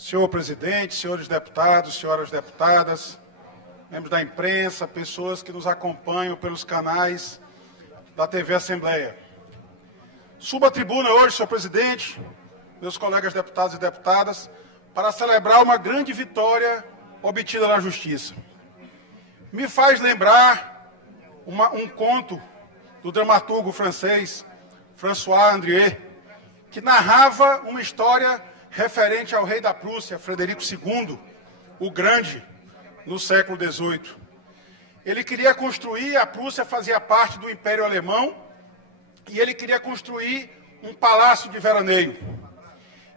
Senhor presidente, senhores deputados, senhoras deputadas, membros da imprensa, pessoas que nos acompanham pelos canais da TV Assembleia. Subo à tribuna hoje, senhor presidente, meus colegas deputados e deputadas, para celebrar uma grande vitória obtida na Justiça. Me faz lembrar um conto do dramaturgo francês François Andrieux, que narrava uma história referente ao rei da Prússia, Frederico II, o Grande, no século XVIII. Ele queria construir, a Prússia fazia parte do Império Alemão, e ele queria construir um palácio de veraneio.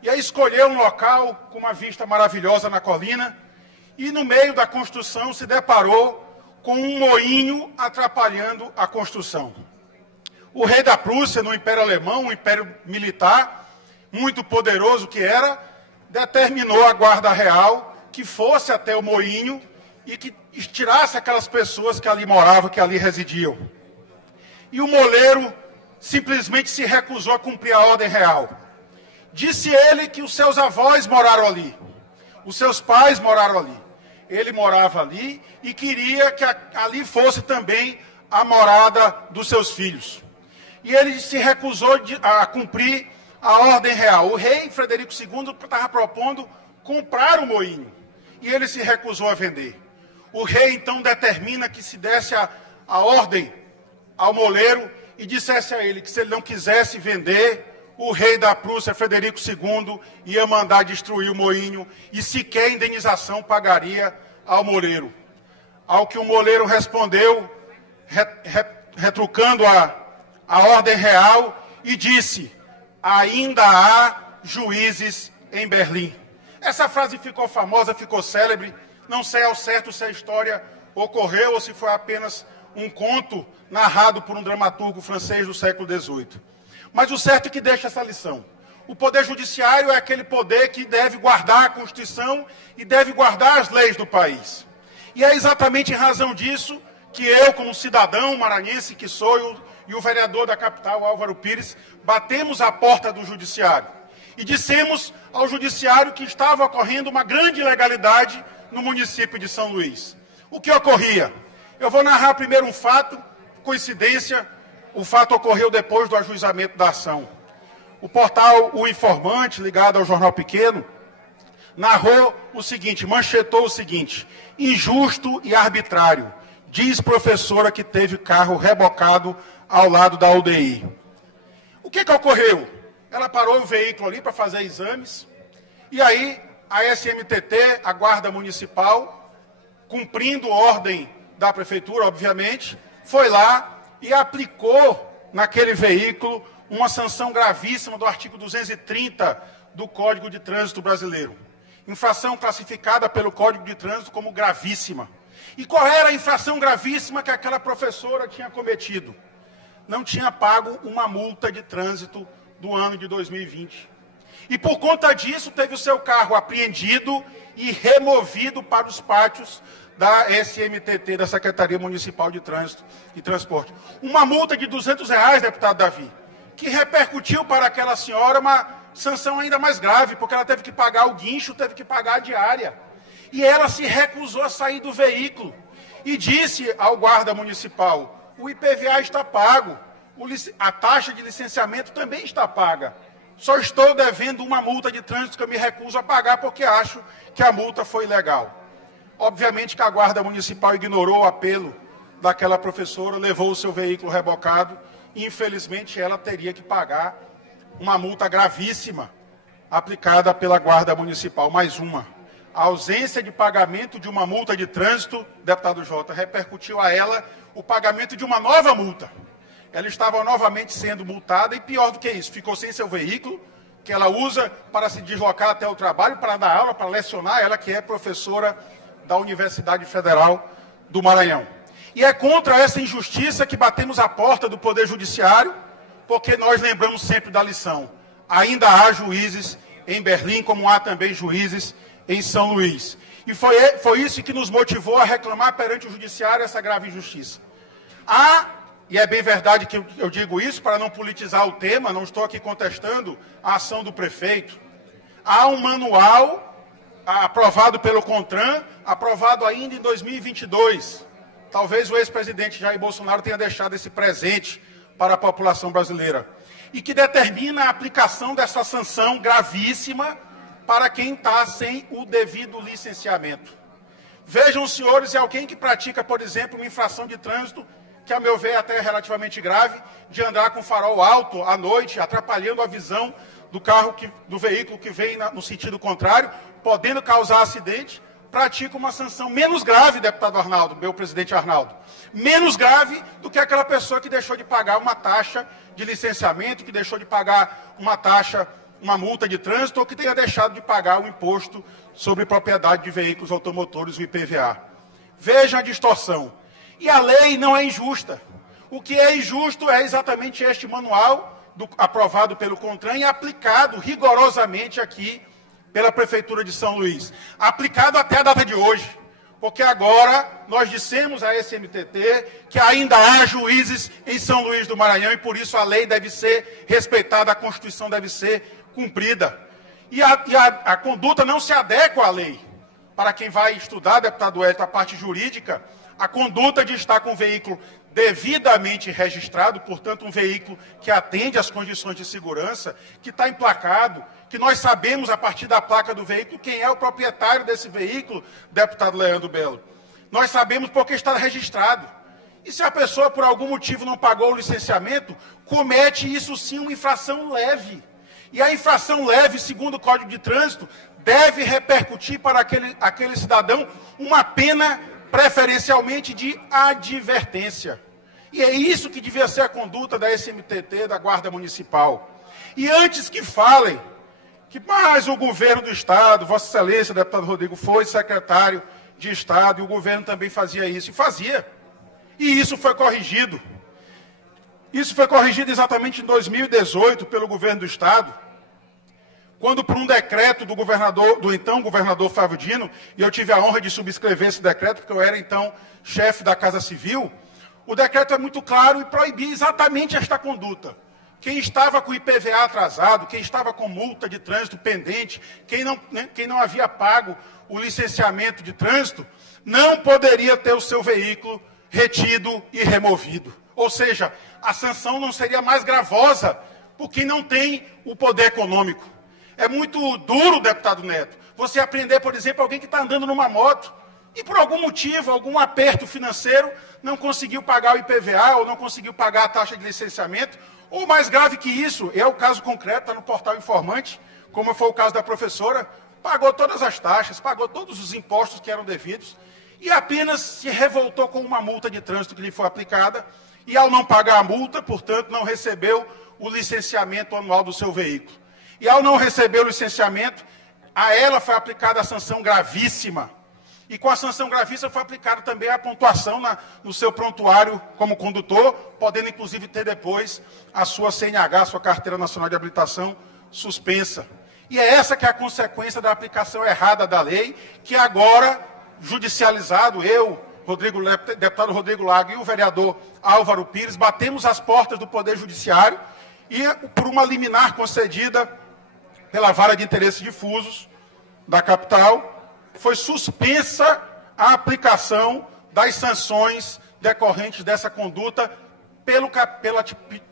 E aí escolheu um local com uma vista maravilhosa na colina, e no meio da construção se deparou com um moinho atrapalhando a construção. O rei da Prússia, no Império Alemão, um império militar, muito poderoso que era, determinou a guarda real que fosse até o moinho e que tirasse aquelas pessoas que ali moravam, que ali residiam. E o moleiro simplesmente se recusou a cumprir a ordem real. Disse ele que os seus avós moraram ali, os seus pais moraram ali. Ele morava ali e queria que ali fosse também a morada dos seus filhos. E ele se recusou a cumprir a ordem real. O rei Frederico II estava propondo comprar o moinho e ele se recusou a vender. O rei então determina que se desse a ordem ao moleiro e dissesse a ele que se ele não quisesse vender, o rei da Prússia, Frederico II, ia mandar destruir o moinho e sequer indenização pagaria ao moleiro. Ao que o moleiro respondeu, retrucando a ordem real, e disse: ainda há juízes em Berlim. Essa frase ficou famosa, ficou célebre. Não sei ao certo se a história ocorreu ou se foi apenas um conto narrado por um dramaturgo francês do século XVIII. Mas o certo é que deixa essa lição. O poder judiciário é aquele poder que deve guardar a Constituição e deve guardar as leis do país. E é exatamente em razão disso que eu, como cidadão maranhense que sou, e o vereador da capital, Álvaro Pires, batemos à porta do judiciário e dissemos ao judiciário que estava ocorrendo uma grande ilegalidade no município de São Luís. O que ocorria? Eu vou narrar primeiro um fato, coincidência, o fato ocorreu depois do ajuizamento da ação. O portal O Informante, ligado ao Jornal Pequeno, narrou o seguinte, manchetou o seguinte: injusto e arbitrário, diz professora que teve carro rebocado ao lado da UDI. O que ocorreu? Ela parou o veículo ali para fazer exames, e aí a SMTT, a Guarda Municipal, cumprindo ordem da Prefeitura, obviamente, foi lá e aplicou naquele veículo uma sanção gravíssima do artigo 230 do Código de Trânsito Brasileiro. Infração classificada pelo Código de Trânsito como gravíssima. E qual era a infração gravíssima que aquela professora tinha cometido? Não tinha pago uma multa de trânsito do ano de 2020. E por conta disso, teve o seu carro apreendido e removido para os pátios da SMTT, da Secretaria Municipal de Trânsito e Transporte. Uma multa de R$200, deputado Davi, que repercutiu para aquela senhora uma sanção ainda mais grave, porque ela teve que pagar o guincho, teve que pagar a diária. E ela se recusou a sair do veículo e disse ao guarda municipal: o IPVA está pago, a taxa de licenciamento também está paga. Só estou devendo uma multa de trânsito que eu me recuso a pagar porque acho que a multa foi ilegal. Obviamente que a Guarda Municipal ignorou o apelo daquela professora, levou o seu veículo rebocado e, infelizmente, ela teria que pagar uma multa gravíssima aplicada pela Guarda Municipal. Mais uma. A ausência de pagamento de uma multa de trânsito, deputado Jota, repercutiu a ela o pagamento de uma nova multa. Ela estava novamente sendo multada e, pior do que isso, ficou sem seu veículo, que ela usa para se deslocar até o trabalho, para dar aula, para lecionar, ela que é professora da Universidade Federal do Maranhão. E é contra essa injustiça que batemos a porta do Poder Judiciário, porque nós lembramos sempre da lição. Ainda há juízes em Berlim, como há também juízes em São Luís. E foi isso que nos motivou a reclamar perante o Judiciário essa grave injustiça. E é bem verdade que eu digo isso para não politizar o tema, não estou aqui contestando a ação do prefeito. Há um manual aprovado pelo CONTRAN, aprovado ainda em 2022. Talvez o ex-presidente Jair Bolsonaro tenha deixado esse presente para a população brasileira. E que determina a aplicação dessa sanção gravíssima para quem está sem o devido licenciamento. Vejam, senhores, é alguém que pratica, por exemplo, uma infração de trânsito, que a meu ver até é relativamente grave, de andar com farol alto à noite, atrapalhando a visão do veículo que vem no sentido contrário, podendo causar acidente, pratica uma sanção menos grave, deputado Arnaldo, meu presidente Arnaldo, menos grave do que aquela pessoa que deixou de pagar uma taxa de licenciamento, que deixou de pagar uma multa de trânsito, ou que tenha deixado de pagar o imposto sobre propriedade de veículos automotores, o IPVA. Vejam a distorção. E a lei não é injusta. O que é injusto é exatamente este manual aprovado pelo CONTRAN e aplicado rigorosamente aqui pela Prefeitura de São Luís. Aplicado até a data de hoje. Porque agora nós dissemos à SMTT que ainda há juízes em São Luís do Maranhão e por isso a lei deve ser respeitada, a Constituição deve ser cumprida. E a conduta não se adequa à lei. Para quem vai estudar, deputado Hélio, a parte jurídica, a conduta de estar com o veículo devidamente registrado, portanto, um veículo que atende às condições de segurança, que está emplacado, que nós sabemos, a partir da placa do veículo, quem é o proprietário desse veículo, deputado Leandro Belo. Nós sabemos porque está registrado. E se a pessoa, por algum motivo, não pagou o licenciamento, comete, isso sim, uma infração leve. E a infração leve, segundo o Código de Trânsito, deve repercutir para aquele cidadão uma pena preferencialmente de advertência. E é isso que devia ser a conduta da SMTT, da Guarda Municipal. E antes que falem que mais o governo do Estado, Vossa Excelência, deputado Rodrigo, foi secretário de Estado, e o governo também fazia isso, e fazia. E isso foi corrigido. Isso foi corrigido exatamente em 2018 pelo governo do Estado, quando por um decreto do então governador Flávio Dino, e eu tive a honra de subscrever esse decreto, porque eu era então chefe da Casa Civil, o decreto é muito claro e proibia exatamente esta conduta. Quem estava com IPVA atrasado, quem estava com multa de trânsito pendente, quem não havia pago o licenciamento de trânsito, não poderia ter o seu veículo retido e removido. Ou seja, a sanção não seria mais gravosa por quem não tem o poder econômico. É muito duro, deputado Neto, você aprender, por exemplo, alguém que está andando numa moto e por algum motivo, algum aperto financeiro, não conseguiu pagar o IPVA ou não conseguiu pagar a taxa de licenciamento. Ou mais grave que isso, é o caso concreto, está no portal Informante, como foi o caso da professora, pagou todas as taxas, pagou todos os impostos que eram devidos e apenas se revoltou com uma multa de trânsito que lhe foi aplicada e, ao não pagar a multa, portanto, não recebeu o licenciamento anual do seu veículo. E, ao não receber o licenciamento, a ela foi aplicada a sanção gravíssima. E com a sanção gravíssima foi aplicada também a pontuação no seu prontuário como condutor, podendo inclusive ter depois a sua CNH, a sua Carteira Nacional de Habilitação, suspensa. E é essa que é a consequência da aplicação errada da lei, que agora, judicializado, eu, deputado Rodrigo Lago e o vereador Álvaro Pires, batemos as portas do Poder Judiciário e, por uma liminar concedida pela Vara de Interesses Difusos da capital, foi suspensa a aplicação das sanções decorrentes dessa conduta pela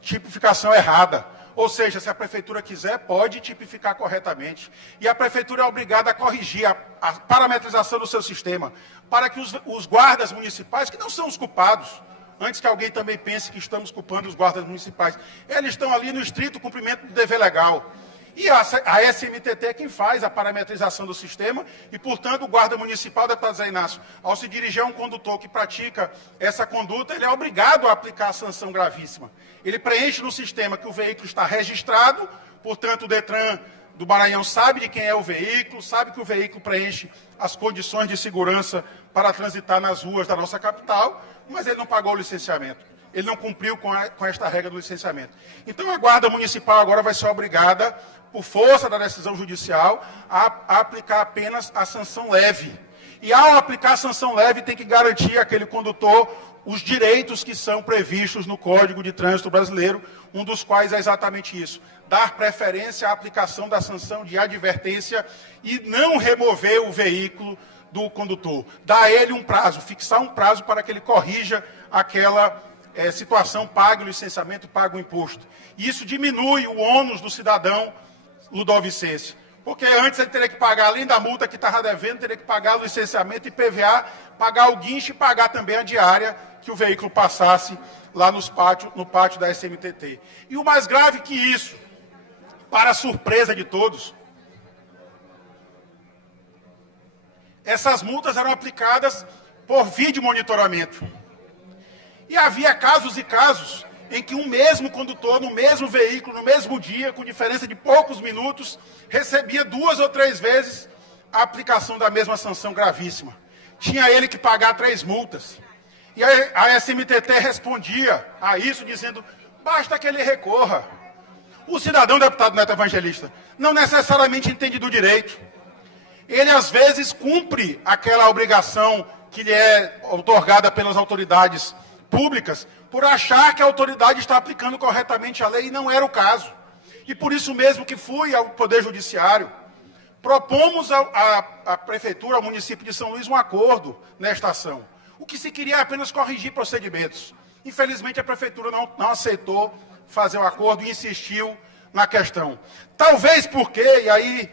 tipificação errada. Ou seja, se a prefeitura quiser, pode tipificar corretamente. E a prefeitura é obrigada a corrigir a parametrização do seu sistema, para que os guardas municipais, que não são os culpados, antes que alguém também pense que estamos culpando os guardas municipais, eles estão ali no estrito cumprimento do dever legal. E a SMTT é quem faz a parametrização do sistema e, portanto, o guarda municipal, deputado Zé Inácio, ao se dirigir a um condutor que pratica essa conduta, ele é obrigado a aplicar a sanção gravíssima. Ele preenche no sistema que o veículo está registrado, portanto, o Detran do Maranhão sabe de quem é o veículo, sabe que o veículo preenche as condições de segurança para transitar nas ruas da nossa capital, mas ele não pagou o licenciamento. Ele não cumpriu com esta regra do licenciamento. Então, a Guarda Municipal agora vai ser obrigada, por força da decisão judicial, a aplicar apenas a sanção leve. E, ao aplicar a sanção leve, tem que garantir àquele condutor os direitos que são previstos no Código de Trânsito Brasileiro, um dos quais é exatamente isso: dar preferência à aplicação da sanção de advertência e não remover o veículo do condutor. Dar a ele um prazo, fixar um prazo para que ele corrija aquela situação, pague o licenciamento, pague o imposto. Isso diminui o ônus do cidadão ludovicense. Porque antes ele teria que pagar, além da multa que estava devendo, teria que pagar o licenciamento e PVA, pagar o guincho e pagar também a diária que o veículo passasse lá no pátio da SMTT. E o mais grave que isso, para a surpresa de todos, essas multas eram aplicadas por vídeo monitoramento. E havia casos e casos em que um mesmo condutor, no mesmo veículo, no mesmo dia, com diferença de poucos minutos, recebia 2 ou 3 vezes a aplicação da mesma sanção gravíssima. Tinha ele que pagar 3 multas. E a SMTT respondia a isso dizendo: basta que ele recorra. O cidadão, deputado Neto Evangelista, não necessariamente entende do direito. Ele, às vezes, cumpre aquela obrigação que lhe é outorgada pelas autoridades públicas por achar que a autoridade está aplicando corretamente a lei, e não era o caso. E por isso mesmo que fui ao Poder Judiciário, propomos à Prefeitura, ao município de São Luís, um acordo nesta ação. O que se queria é apenas corrigir procedimentos. Infelizmente, a Prefeitura não aceitou fazer o acordo e insistiu na questão. Talvez porque, e aí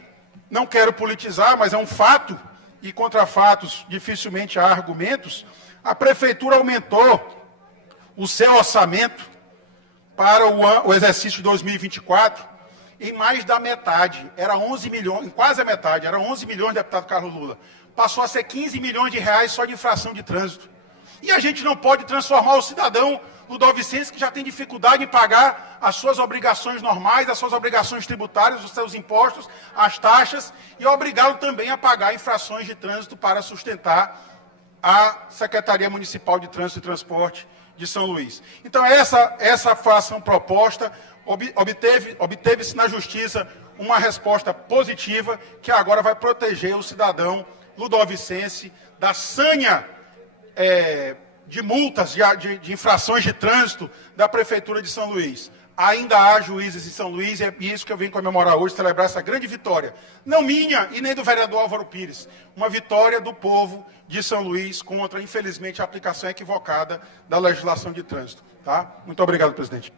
não quero politizar, mas é um fato, e contra fatos dificilmente há argumentos, a Prefeitura aumentou o seu orçamento para o exercício de 2024 em mais da metade. Era 11 milhões, quase a metade, era 11 milhões, deputado Carlos Lula. Passou a ser 15 milhões de reais só de infração de trânsito. E a gente não pode transformar o cidadão ludovicense, que já tem dificuldade em pagar as suas obrigações normais, as suas obrigações tributárias, os seus impostos, as taxas, e obrigá-lo também a pagar infrações de trânsito para sustentar a Secretaria Municipal de Trânsito e Transporte de São Luís. Então, essa foi a ação proposta, obteve-se na Justiça uma resposta positiva, que agora vai proteger o cidadão ludovicense da sanha de multas, de infrações de trânsito da Prefeitura de São Luís. Ainda há juízes em São Luís, e é isso que eu venho comemorar hoje, celebrar essa grande vitória. Não minha e nem do vereador Álvaro Pires. Uma vitória do povo de São Luís contra, infelizmente, a aplicação equivocada da legislação de trânsito. Tá? Muito obrigado, presidente.